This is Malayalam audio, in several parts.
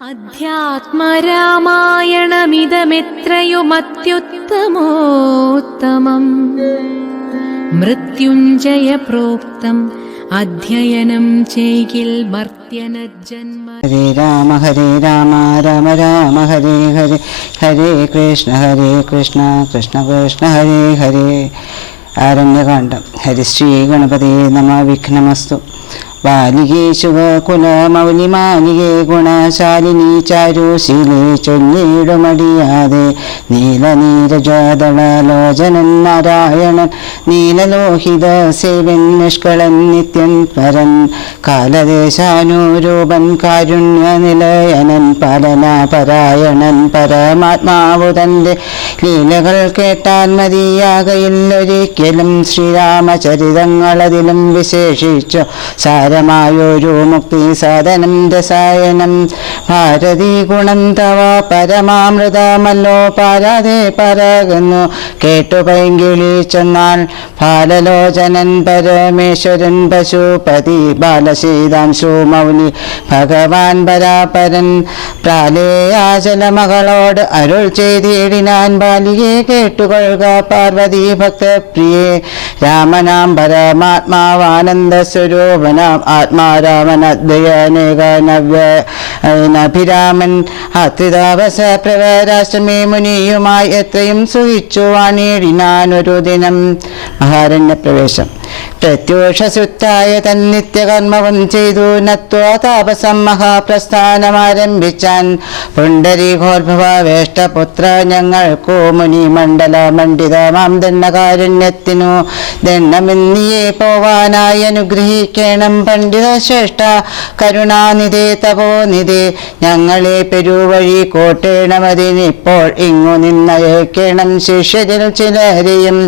അധ്യാത്മരാമായണമിതമെത്രയുമത്യുത്തമോത്തമം. മൃത്യുഞ്ജയ പ്രോക്തം അധ്യയനം ചെയ്യിൽ മർത്യനജന്മ ഹരേ രാമ ഹരേ രാമ രാമ രാമ ഹരേ ഹരേ ഹരേ കൃഷ്ണ ഹരേ കൃഷ്ണ കൃഷ്ണ കൃഷ്ണ ഹരേ ഹരേ. ആരണ്യകാന്ഡം. ഹരിശ്രീ ഗണപതി നമ വിഘ്നമസ്തു. ബാലികേ ശുഭകുലമൗലിമാലികേ ഗുണശാലിനി ചാരുശീലേ ചൊല്ലിടുമടിയാതെ നീലനീരജാതളലോചനൻ നാരായണൻ നീലലോഹിത സേവൻ നിഷ്കളൻ നിത്യൻ പരൻ കാലദേശാനുരൂപൻ കാരുണ്യനിലയനൻ പരനാപരായണൻ പരമാത്മാവു തന്റെ ലീലകൾ കേട്ടാൽ മതിയാകയില്ലൊരിക്കലും ശ്രീരാമചരിതങ്ങളതിലും വിശേഷിച്ചു സാരമായൊരു മുക്തി സാധനം രസായനം ഭാരതി ഗുണം തവ പരമാമൃതമല്ലോ. പാരാതെ പരകുന്നു. കേട്ടു പൈങ്കിളി ചെന്നാൽ ബാലലോചനൻ പരമേശ്വരൻ പശുപതി ബാലശീതാംശു മൗലി. ഭഗവാൻ പരാപരൻ പ്രാലേയാചല മകളോട് അരുൾ ചെയ്തിടിനാൻ ബാലിയെ കേട്ടുകൊള്ളുക പാർവതി ഭക്തപ്രിയേ രാമനാം പരമാത്മാവാനന്ദ സ്വരൂപനാം ആത്മാരാമൻ അദ്വയനേക നവ്യ നഭിരാമൻ അത്രിതാവസ പ്രവരാശ്രമേ മുനിയുമായി എത്രയും സുഖിച്ചു വാണിയിടിനാനൊരു ദിനം. മഹാരണ്യ പ്രവേശം പ്രത്യൂഷസുത്തായ തന്നിത്യകർമ്മവും ചെയ്തു നത്വോ താപസം മഹാപ്രസ്ഥാനമാരംഭിച്ചാൻ പുണ്ടരീഘോർഭവ വേഷ്ടപുത്ര ഞങ്ങൾക്കു മുനി മണ്ഡല മണ്ഡിതമാം ദണ്ഡകാരുണ്യത്തിനു ദണ്ഡമെന്നിയെ പോവാനായി അനുഗ്രഹിക്കണം പണ്ഡിത ശ്രേഷ്ഠ കരുണാനിധേ തപോനിധേ ഞങ്ങളെ പെരുവഴി കോട്ടേണമതിനിപ്പോൾ ഇങ്ങു നിന്നയക്കണം ശിഷ്യരിൽ ചിലരെയും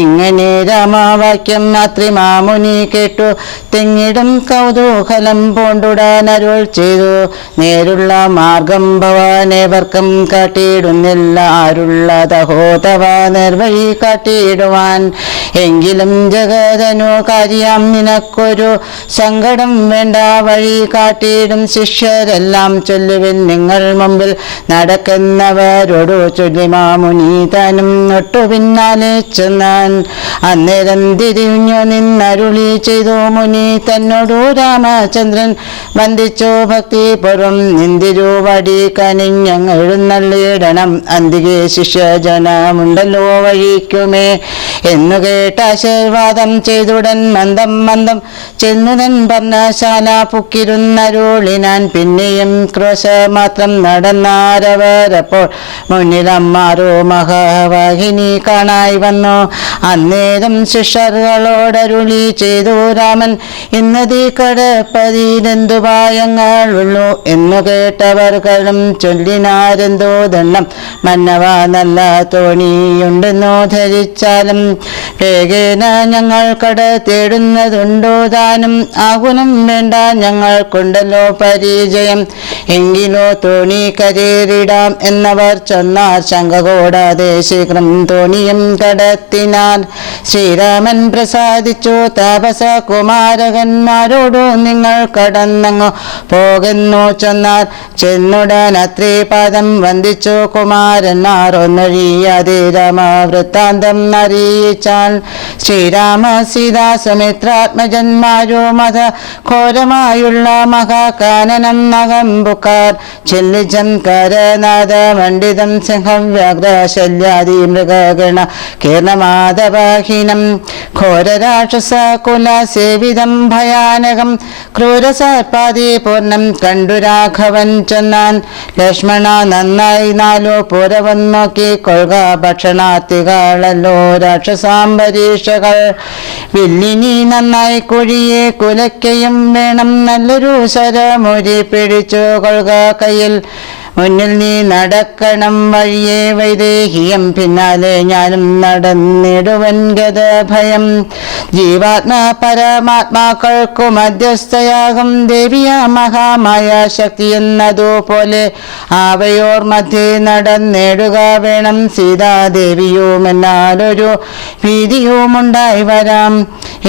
ഇങ്ങനെ രാമാവാക്യം മാതൃമാമുനി കേട്ടു. തെങ്ങിടും കൗതൂഹലം പൂണ്ടുടാൻ അരുൾ ചെയ്തു. നേരുള്ള മാർഗം ഭവാനേവർക്കും കാട്ടിയിടുന്നില്ല. ആരുള്ള തഹോതവ നിർവഴി കാട്ടിയിടുവാൻ. എങ്കിലും ജഗതനു കാര്യം നിനക്കൊരു സങ്കടം വേണ്ട. വഴി കാട്ടിയിടും ശിഷ്യരെല്ലാം ചൊല്ലുവിൻ. നിങ്ങൾ മുമ്പിൽ നടക്കുന്നവരോടു ചൊല്ലിമാമുനി താനും ഒട്ടു പിന്നാലെ ചെന്നാൻ. അന്നേരം തിരിഞ്ഞു നിന്നരുളി ചെയ്തു മുനി തന്നോടു രാമചന്ദ്രൻ. വന്ദിച്ചു ഭക്തി ഭക്തിപൂർവം നിന്തിരുവടി കനിഞ്ഞെഴുന്നള്ളിയിടണം അന്തികെ ശിഷ്യജനമുണ്ടല്ലോ വഴിക്കുമേ. എന്നു കേട്ട ആശീർവാദം ചെയ്തുടൻ മന്ദം മന്ദം ചെന്നുതൻ പർണശാല പുക്കിരുന്നരുളിനാൻ പിന്നെയും ക്രോശ മാത്രം നടന്നാരവരപ്പോൾ മുന്നിലമ്മാരോ മഹാവാഹിനി കാണായി വന്നു. അന്നേരം ശിഷ്യറുകളോടരുളി ചെയ്തു രാമൻ ഇന്ന് തീ കടപ്പതിയിലെന്തു പായങ്ങൾ എന്നു കേട്ടവർകളും ചൊല്ലിനാരെന്തോ ദണ്ണം. മന്നവ നല്ല തോണിയുണ്ടെന്നോ ധരിച്ചാലും ഞങ്ങൾ കട തേടുന്നതുണ്ടോ താനും? ആകുലം വേണ്ട ഞങ്ങൾക്കുണ്ടല്ലോ പരിചയം. എങ്കിലോ തോണി കരേറിടാം എന്നവർ ചൊന്നാർ ശങ്ക കൂടാതെ ശീഘ്രം തോണിയും കടത്തിനാൻ ശ്രീരാമൻ പ്രസാദിച്ചു താപസ കുമാരകന്മാരോടു നിങ്ങൾ കടന്നങ്ങു പോകുന്നു ചെന്നാൽ ചെന്നുടൻ അത്രീപാദം വന്ദിച്ചു കുമാരന്മാർ ഒന്നൊഴിയാതെ രാമ വൃത്താന്തം അറിയിച്ചാൽ ശ്രീരാമ സീതാ സുമിത്രാത്മജന്മാരോ മത ഘോരമായുള്ള മഹാകാനനം നകമ്പുക്കാർ ചെല്ലിജം കരനാഥ മണ്ഡിതം സിംഹം വ്യാഘ്രശല്യാദി മൃഗഗണ കീർണമാധവാഹീനം. ഘോരരാക്ഷസ കുല സേവിതം ഭയാനകം. ക്രൂരസർപ്പാദി പൂർണം കണ്ടു രാഘവൻ ചെന്നാൻ. ലക്ഷ്മണ നന്നായി നാലോ പൂരവൻ നോക്കി കൊള്ളുക ഭക്ഷണാത്തികളല്ലോ രാക്ഷസാംബരീഷകൾ വില്ലിനി നന്നായി കുഴിയെ കുലയ്ക്കയും വേണം. നല്ലൊരു ശരമുരി പിടിച്ചു കൊള്ളുക കയ്യിൽ. മുന്നിൽ നീ നടക്കണം വഴിയെ വൈദേഹിയം പിന്നാലെ ഞാനും നടന്നിടുവൻ ഗതഭയം ജീവാത്മാ പരമാത്മാക്കൾക്കു മധ്യസ്ഥയാകും ദേവിയ മഹാമായ ശക്തി എന്നതുപോലെ ആവയോർ മധ്യേ നടന്നിടുക വേണം. സീതാദേവിയും എന്നാലൊരു ഭീതിയുമുണ്ടായി വരാം.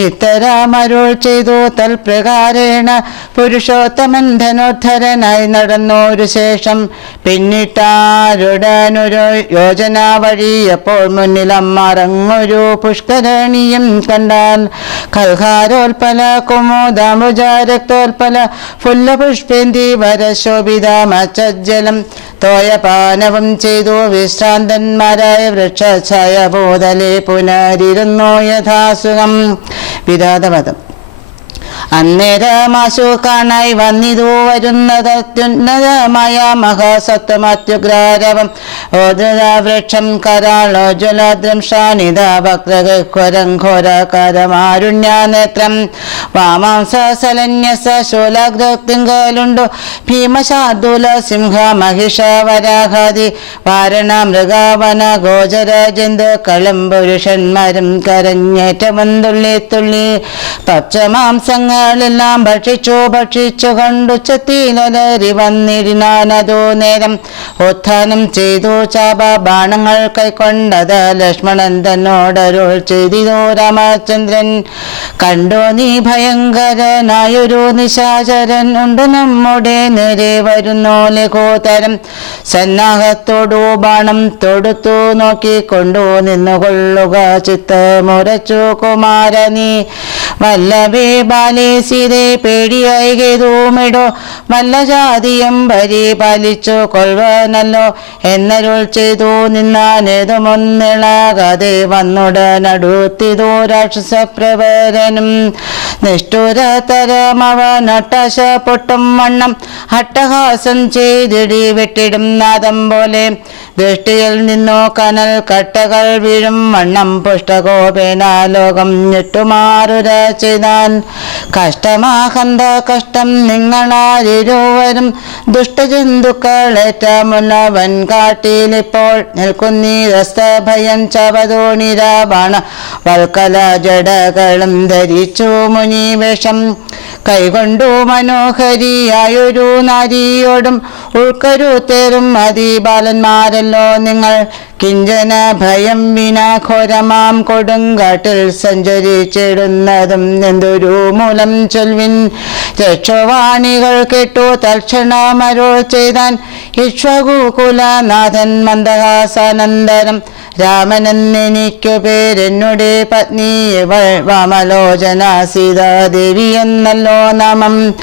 ഇത്തരമരുൾ ചെയ്തു തൽപ്രകാരേണ പുരുഷോത്തമൻ ധനോദ്ധരനായി നടന്നൊരു ശേഷം പിന്നിട്ടാരുടനൊരു യോജന വഴി എപ്പോൾ മുന്നിലമ്മറങ്ങൊരു പുഷ്കരണിയും കണ്ടാൽ കൽഹാരോൽപല കുമുദാമുജാരക്തോൽപല ഫുല്ലപുഷ്പേന്തി വരശോഭിത മച്ചജ്ജലം തോയപാനവും ചെയ്തു വിശ്രാന്തന്മാരായ വൃക്ഷഛായ ബോധലെ പുനരിരുന്നു യഥാസുഖം. വിരാതപദം. അന്നേരമാശു കാണായി വന്നിതു വരുന്നത് അത്യുന്നതമായ മഹാസത്വമത്യുഗ്രാരവം കരാളോ കരാളോജ്വലദ്രംശാനിത വക്രഘോരം ഘോരകരമാരുണ്യനേത്രം വാമാംസലന്യസ ശൂലഗ്രത്തിങ്കലുണ്ടു ഭീമശാർദൂല സിംഹ മഹിഷ വരാഹാദി വാരണ മൃഗാവന ഗോചര ജന്തുക്കളും പുരുഷന്മാരും കരഞ്ഞേറ്റമന്തുള്ളി തുള്ളി. തുള്ളി പച്ചമാംസങ്ങളെല്ലാം ഭക്ഷിച്ചു ഭക്ഷിച്ചു കണ്ടു ചത്തിലലറി വന്നിരുന്നാനതു നേരം. ഉത്ഥാനം ചെയ്തു ചാപ ബാണങ്ങൾ കൈക്കൊണ്ടത് ലക്ഷ്മണൻ തന്നോടരുൾ ചെയ്തിതു രാമചന്ദ്രൻ. കണ്ടോ നീ ഭയങ്കരനായൊരു നിശാചരൻ ഉണ്ട് നമ്മുടെ നേരെ വരുന്നു ലഘോതരം. സന്നാഹത്തോടു ബാണം തൊടുത്തു നോക്കിക്കൊണ്ടു നിന്നുകൊള്ളുക ചിത്തമുരച്ചു കുമാരനീ. വല്ലവേ ബാലേ സീതേ പേടിയായി കേതുമിടോ വല്ല ജാതിയും പരിപാലിച്ചു കൊള്ളുവാനല്ലോ. എന്നരുൾ ചെയ്തു നിന്നാനേതുമൊന്നിളകാതെ വന്നുടനടുത്തിതു രാക്ഷസ പ്രവരനും നിഷ്ഠുരതരമവ നട്ടശ പൊട്ടും വണ്ണം. അട്ടഹാസം ചെയ്തിടി വെട്ടിടും നാദം പോലെ. ദൃഷ്ടിയിൽ നിന്നു കനൽ കട്ടകൾ വീഴും വണ്ണം. പുഷ്ടകോപേന ലോകം ഞെട്ടുമാറുര ചെയ്താൻ കഷ്ടമാഹന്ത കഷ്ടം നിങ്ങളാരിരുവരും ദുഷ്ടജന്തുക്കളേറ്റമുള്ളവൻ കാട്ടിലിപ്പോൾ നിൽക്കുന്നീരസ്തഭയം ചവതോണിരാവണ വൽക്കല ജടകളും ധരിച്ചു മുനി വേഷം. കൈകൊണ്ടു മനോഹരിയായൊരു നാരിയോടും ഉൾക്കരുത്തേറും അതിബാലന്മാരല്ലോ നിങ്ങൾ. കിഞ്ചന ഭയം വിനാ ഘോരമാം കൊടുങ്കാട്ടിൽ സഞ്ചരിച്ചിടുന്നതും എന്തൊരു മൂലം ചൊൽവിൻ. രക്ഷവാണികൾ കേട്ടു തൽക്ഷണമരുൾ ചെയ്താൻ. ഇക്ഷ്വകുകുലനാഥൻ മന്ദഹാസാനന്തരം രാമനെന്നെനിക്കു പേരെന്നുടെ പത്നി ഇവൾ വാമലോചന സീതാദേവി എന്നല്ലോ നാമം.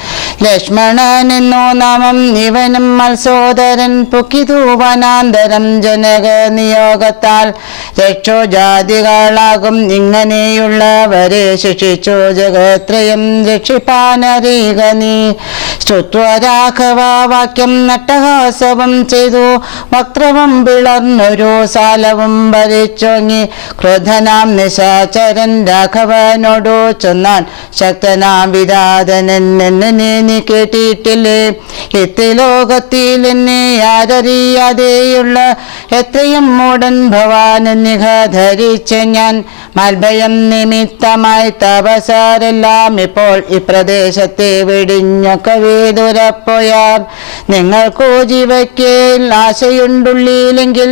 ലക്ഷ്മണനെന്നോ നാമം. ഇവനും മത്സോദരൻ പുക്കിതൂവനാന്തരം ജനക നിയോഗത്താൽ രക്ഷോജാതികളാകും. ഇങ്ങനെയുള്ളവരെ ശിക്ഷിച്ചു ജഗത്രയം രക്ഷിപ്പാനറിയുക നീ. ശ്രുത്വരാഘവ വാക്യം നട്ടഹാസവും ചെയ്തു. വക്രവം പിളർന്നൊരു സാലവും വരിച്ചൊങ്ങി ക്രോധനാം നിശാചരൻ രാഘവനോടു ചൊന്നാൻ ശക്തനാം വിരാതനൻ എന്നെ നീ കേട്ടിട്ടില്ലേ? ഇത്തിലോകത്തിൽ എന്നെ ആരറിയാതെയുള്ള എത്രയും മൂടൻ ഭവാൻ നിഘ ധരിച്ച ഞാൻ മൽഭയം നിമിത്തമായി തപസാരെല്ലാം ഇപ്പോൾ ഈ പ്രദേശത്തെ വെടിഞ്ഞൊക്കെ വീതുരപ്പോയാൽ നിങ്ങൾക്കോ ജീവയ്ക്കേൽ ആശയുണ്ടുള്ളിയിലെങ്കിൽ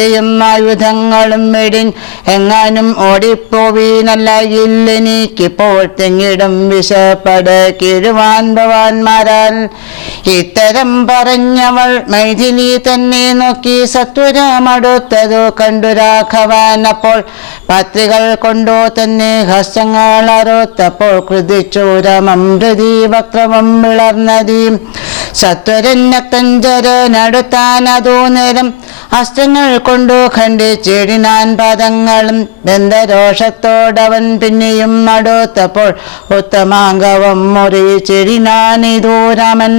അങ്കനരത്നത്തെയും ആയുധങ്ങളും മെടിൻ. എങ്ങാനും ഓടിപ്പോവീനല്ല ഇല്ലെനിക്കിപ്പോൾ തെങ്ങിടും വിശപ്പട കിഴുവാൻ ഭവാൻമാരാൽ ഇത്തരം പറഞ്ഞവൾ മൈഥിലി തന്നെ നോക്കി സത്വരമടുത്തതു കണ്ടു രാഘവാൻ. അപ്പോൾ പത്രികൾ കൊണ്ടോ തന്നെ ഹസ്തങ്ങൾ അറുത്തപ്പോൾ കൃതിച്ചൂരമം ഹൃതി വക്രമം വിളർന്നതി. അതോ നേരം അസ്ത്രങ്ങൾ കൊണ്ടു ഖണ്ഡിച്ചിടിനാൻ പദങ്ങളും ബന്ധരോഷത്തോടവൻ പിന്നെയും അടുത്തപ്പോൾ ഉത്തമാംഗവം മുറി ഇതൂ രാമൻ.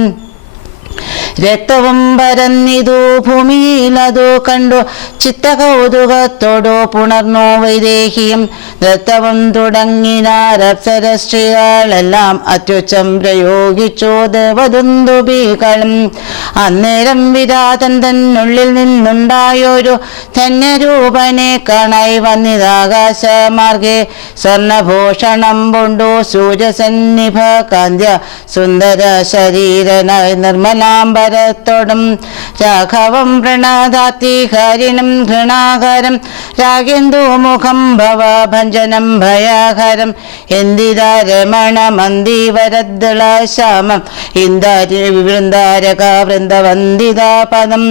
രക്തവും പരന്നിതു ഭൂമിയിലതു കണ്ടു. ചിത്തകൗതുകത്തോടു പുണർന്നു വൈദേഹിയും നൃത്തവും തുടങ്ങിനാരപ്സരസ്ത്രീകളെല്ലാം അത്യുച്ചം പ്രയോഗിച്ചു ദേവദുന്തുബികളും അന്നേരം വിരാതൻ തന്നുള്ളിൽ നിന്നുണ്ടായൊരു ധന്യരൂപനെ കാണായി വന്നിതാകാശമാർഗെ. സ്വർണഭൂഷണം കൊണ്ടു സൂര്യസന്നിഭ കാന്ത്യ സുന്ദര ശരീരനായി നിർമ്മലാംബരത്തോടും രാഘവം പ്രണാദാത്തി ഹരിണം ഘൃണാകരം രാഗേന്ദുമുഖം ഭവ ഭവഭഞ്ജനം ഭയാഹരം എന്തിതാ രമണ മന്ദിവരദ്ദള ഇന്ദാരി വൃന്ദാരക വൃന്ദവന്ദിതാ പദം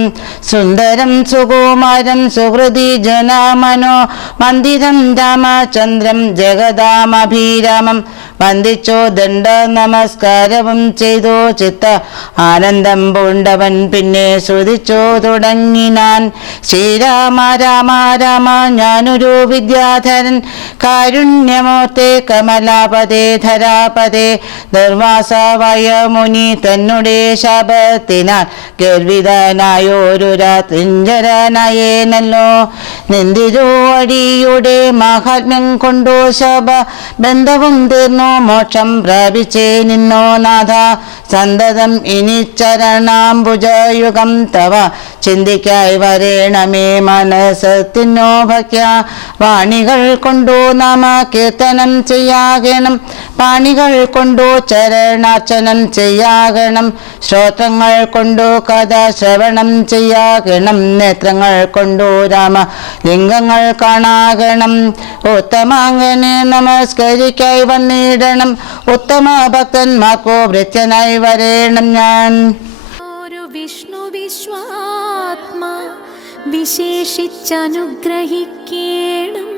സുന്ദരം സുകുമാരം സുഹൃതി ജനാമനോ മന്ദിരം രാമചന്ദ്രം ജഗദാമഭിരാമം വന്ദിച്ചോ ദണ്ഡ നമസ്കാരവും ചെയ്തു ചിത്ത ആനന്ദം പൂണ്ടവൻ പിന്നെ ശ്രുതിച്ചു തുടങ്ങിനാൻ ശ്രീരാമ രാമ രാമ ഞാനൊരു വിദ്യാധരൻ. കാരുണ്യമോർത്തെ കമലാപതേ ധരാപതേ. നിർവാസവായ മുനി തന്നുടെ ശാപത്തിനാൽ ഗർവിതനായോരു രാത്രിഞ്ചരനായേനല്ലോ. നിന്തിരോ അടിയുടെ മാഹാത്മ്യം കൊണ്ടോ ശബ ബന്ധവും തീർന്നു? മോക്ഷം പ്രാപിച്ചേ നിന്നോ നാഥ. സന്തതം ഇനി ചരണാംബുജയുഗം തവ. ചിന്തിക്കായി വരേണമേ മനസ്സത്തിനോ ഭക്യ. വാണികൾ കൊണ്ടു നമ കീർത്തനം ചെയ്യാകണം. പാണികൾ കൊണ്ടു ചരണാർച്ചനം ചെയ്യാകണം. ശ്രോത്രങ്ങൾ കൊണ്ടു കഥ ശ്രവണം ചെയ്യാകണം. നേത്രങ്ങൾ കൊണ്ടു രാമ ലിംഗങ്ങൾ കാണാകണം. ഉത്തമാങ്കനെ നമസ്കരിക്കായി വന്നിടണം ഉത്തമ ഭക്തന്മാർക്കോ വൃത്യനായി വരേണം ഞാൻ. വിഷ്ണു വിശ്വാത്മാ വിശേഷിച്ചനുഗ്രഹിക്കേണം.